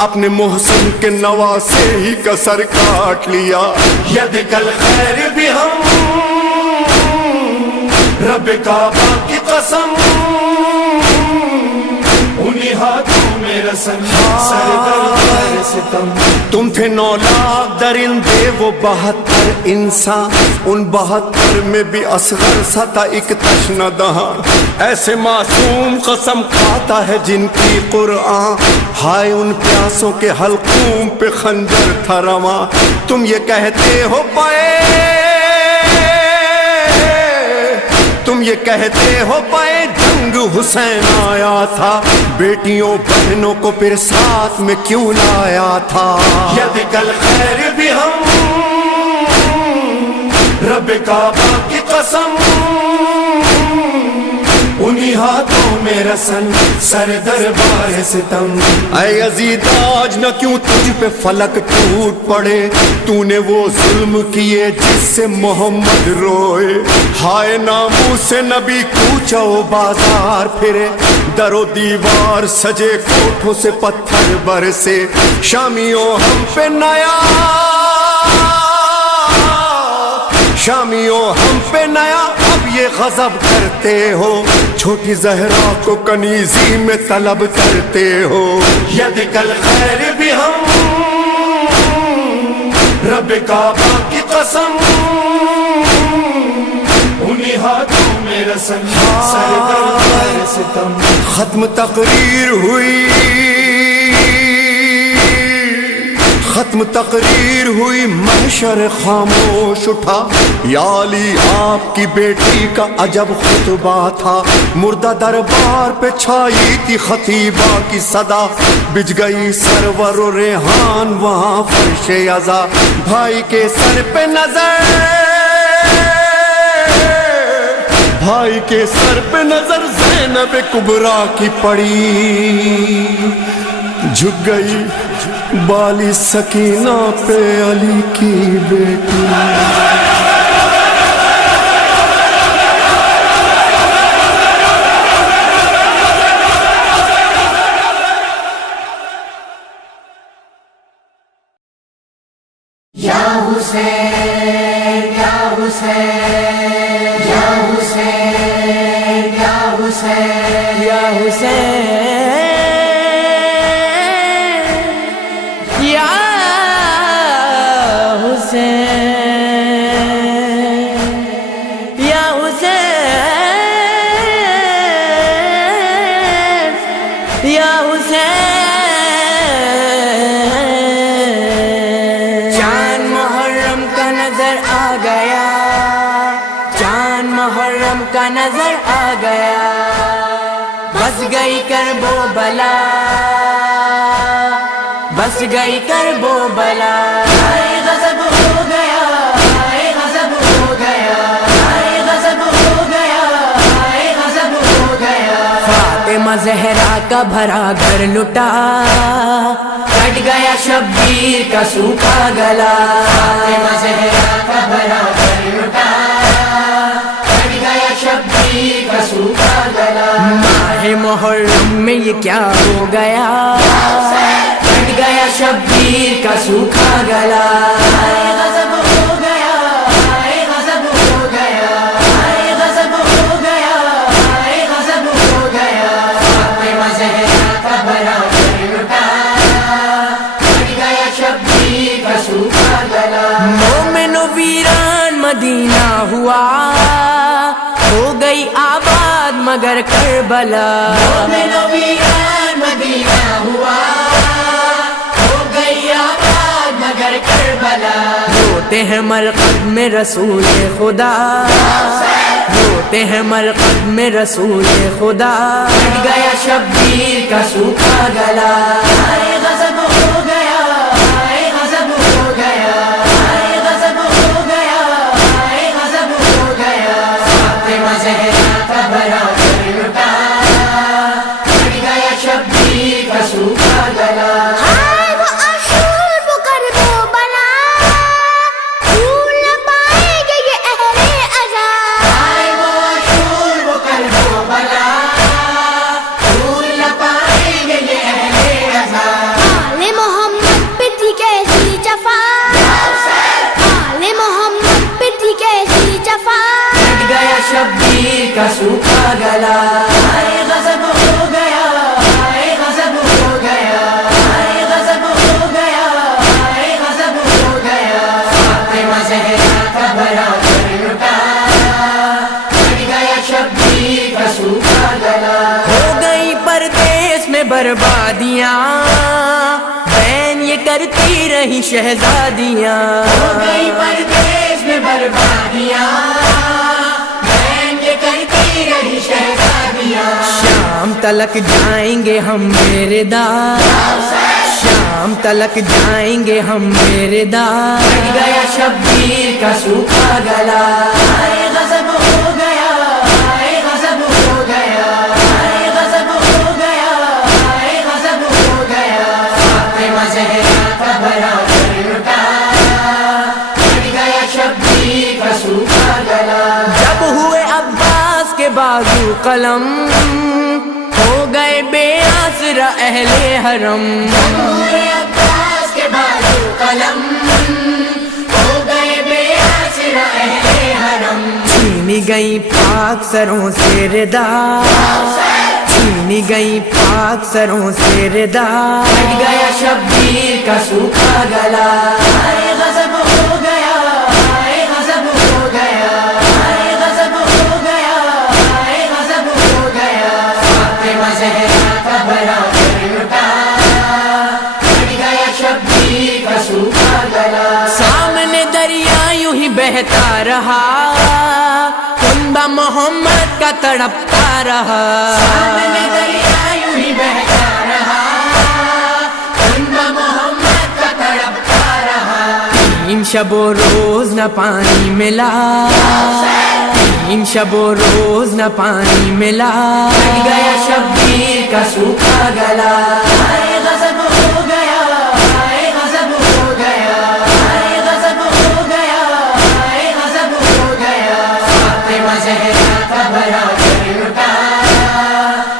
اپنے محسن کے نواسے ہی کا سر کاٹ لیا ید کل خیر بھی ہم رب کعبہ کی قسم انہی ہاتھوں میں رسن سر دربار ستم تم تھے 9 لاکھ درندے وہ 72 انسان ان 72 میں بھی اصغر سا تھا ایک تشنہ دہاں ایسے معصوم قسم کھاتا ہے جن کی قرآن ہائے ان پیاسوں کے حلقوم پہ خنجر تھا رواں تم یہ کہتے ہو پائے جنگ حسین آیا تھا بیٹیوں بہنوں کو پھر ساتھ میں کیوں لایا تھا ید کل خیر بھی ہم رب کعبہ کی قسم انہی ہاتھوں میں رسن سر دربار ستم اے یزید آج نہ کیوں تجھ پہ فلک ٹوٹ پڑے تو نے وہ ظلم کیے جس سے محمد روئے ہائے ناموس نبی کوچہ و بازار پھرے در و دیوار سجے کوٹھوں سے پتھر برسے شامیوں ہم پہ نیا شامیوں ہم پہ نیا اب یہ غضب کرتے ہو چھوٹی زہرا کو کنیزی میں طلب کرتے ہو ید کل خیر بھی ہم رب کعبہ کی قسم انہی ہاتھوں میں رسن سر دربار ستم ختم تقریر ہوئی محشر خاموش اٹھا یا علی آپ کی بیٹی کا عجب خطبہ تھا مردہ دربار پہ چھائی تھی خطیبہ کی صدا بجھ گئی سرور و ریحان وہاں فرش عزا بھائی کے سر پہ نظر زینب کبریٰ کی پڑی جھک گئی بالی سکینہ پہ علی کی بیٹی یا حسین یا حسین یا حسین یا حسین یا حسین یا حسین یا حسین یا حسین کا نظر آ گیا بس گئی کرب و بلا بس گئی کرب و بلا غضب ہو گیا غضب ہو گیا غضب ہو گیا غضب ہو گیا فاطمہ زہرا کا بھرا گھر لٹا کٹ گیا شبیر کا سوکھا گلا فاطمہ زہرا کا بھرا گھر لٹا شبیر کا سوکھا گلا ماہ محرم میں یہ کیا ہو گیا کٹ گیا شبیر کا سوکھا گلا غضب ہو گیا غضب ہو گیا غضب ہو گیا غضب ہو گیا فاطمہ زہرا کا بھرا گھر لٹا کٹ گیا شبیر کا سوکھا گلا مومن و ویران مدینہ ہوا ہو گئی آباد مگر کربلا مومن و ویران مدینہ ہوا ہو گئی آباد مگر کربلا روتے ہیں مرقد میں رسول خدا روتے ہیں مرقد میں رسول خدا کٹ گیا شبیر کا سوکھا گلا غضب ہو گیا غضب ہو گیا غضب ہو گیا غضب ہو گیا فاطمہ زہرا کا بھرا گھر لٹا کٹ گیا شبیر کا سوکھا گلا ہائے وہ عاشور وہ کرب و بلا بھول نہ پائیں گے یہ اہل عذاب ہائے وہ عاشور وہ کرب و بلا بھول نہ پائیں گے یہ اہل عذاب آل محمد پہ تھی کیسی جفا آل محمد پہ تھی کیسی جفا کٹ گیا شبیر کا سوکھا گلا غضب ہو گیا غضب ہو گیا غضب ہو گیا غضب ہو گیا فاطمہ زہرا کا بھرا گھر لٹا کٹ گیا شبیر کا سوکھا گلا ہو گئی پردیس میں بربادیاں بین یہ کرتی رہی شہزادیاں ہو گئی پردیس میں بربادیاں رہی شہزادیاں شام تلک جائیں گے ہم میرے دار شام تلک جائیں گے ہم میرے دار کٹ گیا شبیر کا سوکھا گلا غضب ہو گیا غضب ہو گیا غضب ہو گیا غضب ہو گیا فاطمہ زہرا کا بھرا گھر لٹا کٹ گیا شبیر کا سوکھا گلا جب ہوئے کے بازو قلم ہو گئے بے آسرا اہل حرم عباس کے بازو قلم ہو گئے بے آسرا اہل حرم چھینی گئی پاک سروں سے ردا چھینی گئی پاک سروں سے ردا کٹ گیا شبیر کا سوکھا گلا غضب ہو گیا غضب ہو گیا غضب ہو گیا غضب ہو گیا فاطمہ زہرا کا بھرا گھر لٹا کٹ گیا شبیر کا سوکھا گلا سامنے دریا یوں ہی بہتا رہا کنبہ محمد کا تڑپتا رہا سامنے دریا یوں ہی بہتا رہا کنبہ محمد کا تڑپتا رہا تین شب و روز نہ پانی ملا تین شب و روز نہ پانی ملا کٹ گیا شبیر کا سوکھا گلا غضب ہو گیا غضب ہو گیا غضب ہو گیا غضب ہو گیا فاطمہ زہرا کا بھرا گھر لٹا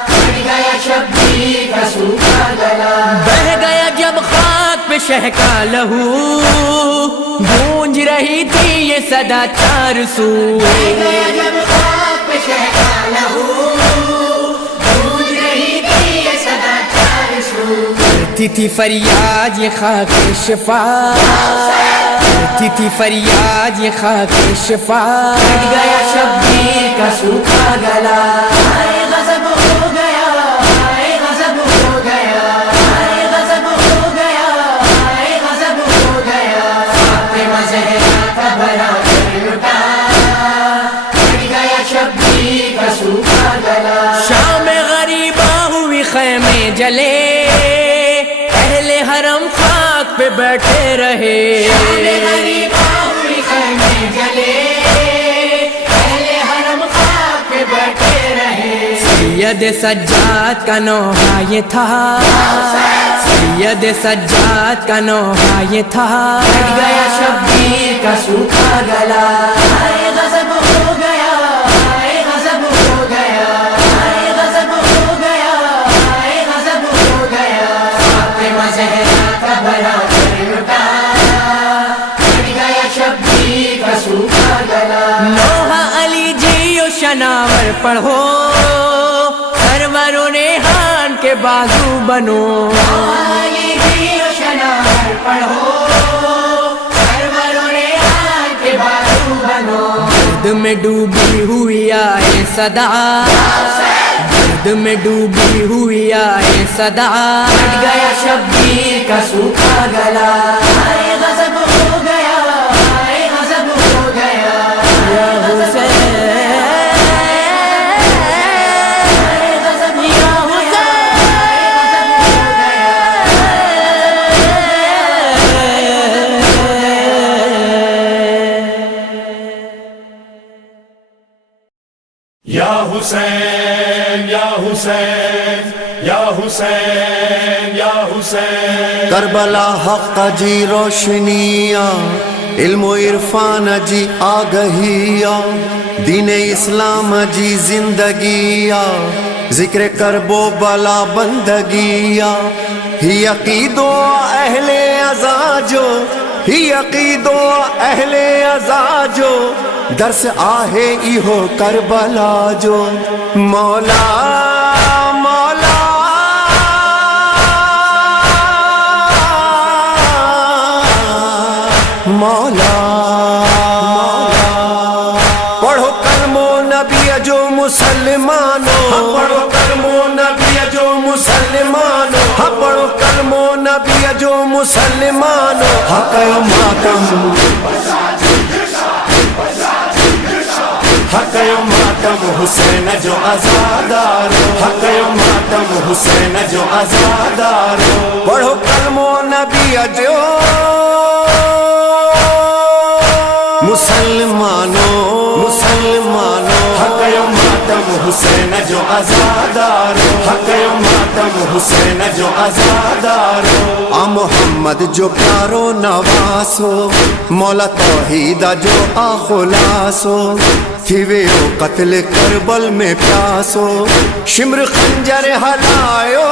کٹ گیا شبیر کا سوکھا گلا بہہ گیا جب خاک پہ شہ کا لہو گونج رہی تھی یہ صدا چار سو جب خاک پہ شہ کا لہو گونج رہی تھی یہ صدا چار سو کرتی تھی فریاد یہ خاک شفا کرتی تھی فریاد یہ خاک شفا کٹ گیا شبیر کا سوکھا گلا غضب ہو گیا غضب ہو گیا غضب ہو گیا غضب ہو گیا فاطمہ زہرا کا بھرا کر لٹا کٹ گیا شبیر کا سوکھا گلا شام غریبہ ہوئی خیمے جلے اہل حرم خاک پہ بیٹھے رہے شام غریبہ ہوئی خیمے جلے اہل حرم خاک پہ بیٹھے رہے سید سجاد کا نوحہ یہ تھا سید سجاد کا نوحہ یہ تھا کٹ گیا شبیر کا سوکھا گلا غضب ہو گیا غضب ہو گیا غضب ہو گیا غضب ہو گیا فاطمہ زہرا کا بھرا کر لٹا کٹ گیا شبیر کا سوکھا گلا نوحہ علی جی و شناور پڑھو سروروں نے ہان کے بازو بنو علی جی و شناور پڑھو سروروں نے ہان کے بازو بنو درد میں ڈوبی ہوئی آئے صدا درد میں ڈوبی ہوئی آئے صدا کٹ گیا شبیر کا سوکھا گلا غضب ہو گیا غضب ہو گیا یا حسین غضب یا حسین یا حسین یا حسین یا حسین کربلا حق جی روشنیاں علم و عرفان جی آگہیاں دین اسلام جی زندگیاں ذکر کرب و بلا بندگیاں ہی عقید و اہل عزاجو ہی عقید و اہل عزاجو درس آہے ایہو کربلا جو مولا مولا مولا پڑھو کلمو نبی جو مسلمانوں پڑھو کلمو نبی جو مسلمانوں پڑھو کلمو نبی جو مسلمانوں حق و ماتم حق و ماتم حسین جو آزادارو حق و ماتم حسین جو آزادارو پڑھو کلمو نبی جو مسلمانوں مسلمانوں حق و ماتم حسین جو آزادارو حق و ماتم حسین جو آزادارو آ محمد جو پیارو نواسو مولا توحیدہ جو آ خلاصو تھی وے او قتل کربل میں پیاسو شمر خنجر ہلایو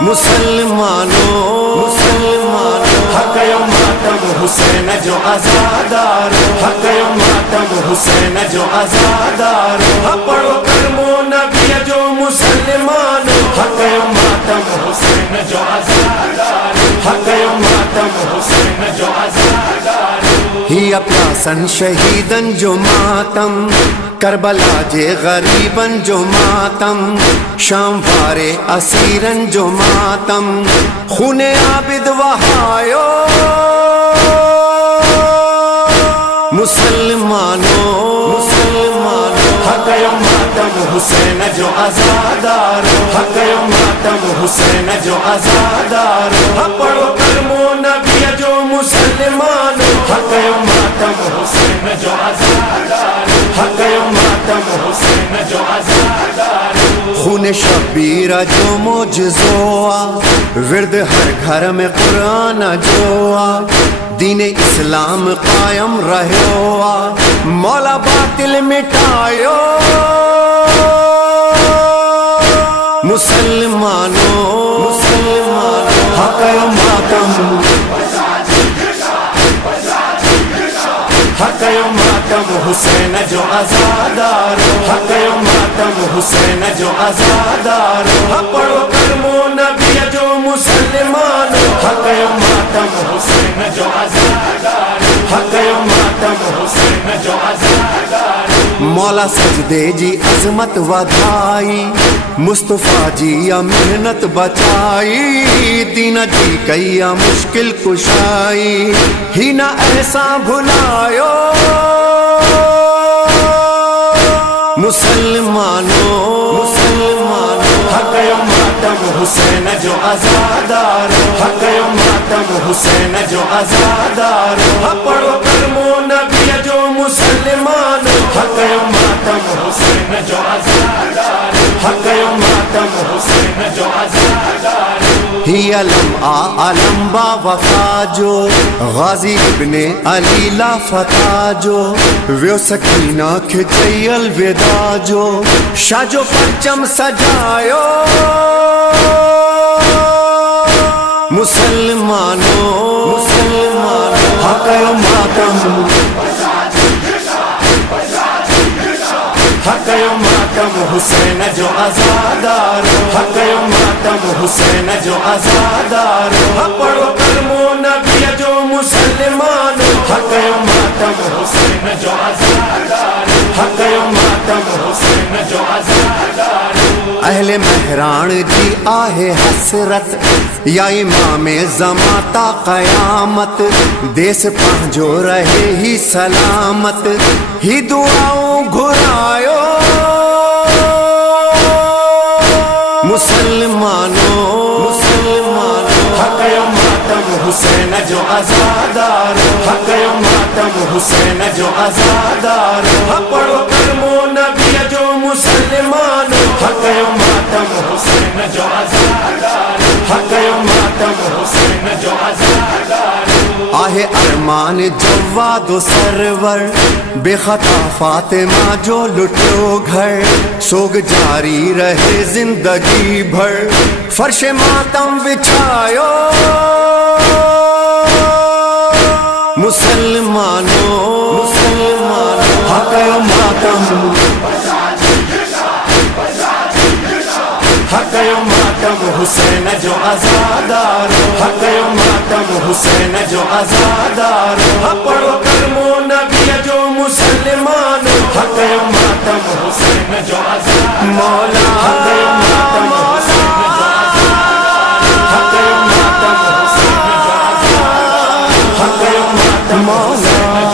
مسلمانوں مسلمانوں حق و ماتم حسین جو آزادارو حق و ماتم حسین جو آزادارو پڑھو کلمو نبی جو مسلمانوں حق و ماتم حسین جو آزادارو حق و ماتم حسین جو آزادارو ہی پیاسن شہیدن جو ماتم کربلا جے غریبن جو ماتم شام وارے اسیرن جو ماتم خون عابد وہایو مسلمانوں مسلمانوں حق و ماتم حسین جو آزادارو حق و ماتم حسین جو آزادارو پڑھو کلمو نبی جو مسلمانوں حق و ماتم حسین جو آزادارو حق و ماتم حسین جو آزادارو خون شبیر جو معجزوا ورد ہر گھر میں قرآن جوا دین اسلام قائم رہوا مولا باطل مٹایو مسلمانوں حق ماتم حق ماتم حسین جو آزادار حق ماتم حسین جو آزادار پڑھو کرمو نبی جو مسلمان حق ماتم حسین جو آزادار حق ماتم حسین جو آزادار مولا سجدے جی عظمت ودھائی مصطفیٰ جی یا محنت بچائی دین جی کیا مشکل کشائی ہی نہ ایسا بھلایو مسلمانوں حق ماتم حسین جو آزادار حق ماتم حسین جو آزادار پڑھو کرمو نبی جو مسلمان حق ماتم حسین جو آزادار حق ماتم حسین جو آزادار ہی علم علم با وفا جو غازی ابن علی لا فتح جو ویو سکینہ کھچئی الوداع جو شاہ جو پرچم سجایو مسلمانوں حق ماتم حق ماتم حسین جو آزادار حق ماتم حسین جو آزادار پڑھو کرمو نبی جو مسلمان حق ماتم حسین جو آزادار حق ماتم حسین جو آزادار اہل مہران جی آہے حسرت یا امام زمان تا قیامت دیس پہنجو رہے ہی سلامت ہی دعاؤں گھرایو مسلمانوں حق ماتم حسین جو آزادار حق ماتم حسین جو آزادار پڑھو کرمو نبی جو مسلمان حق ماتم حسین جو آزادار حق ماتم حسین جو آزادار آہ ارمان جواد و سرور بے خطا فاطمہ جو لٹو گھر سوگ جاری رہے زندگی بھر فرش ماتم بچھایو مسلمانوں حق ماتم حق ماتم حسین جو آزادار حق ماتم حسین جو آزادار پڑھو کرمو نبی جو مسلمان حق ماتم حسین جو آزادار مولا حق ماتم حسین جو آزادار حق ماتم حسین جو آزادار حق ماتم حسین جو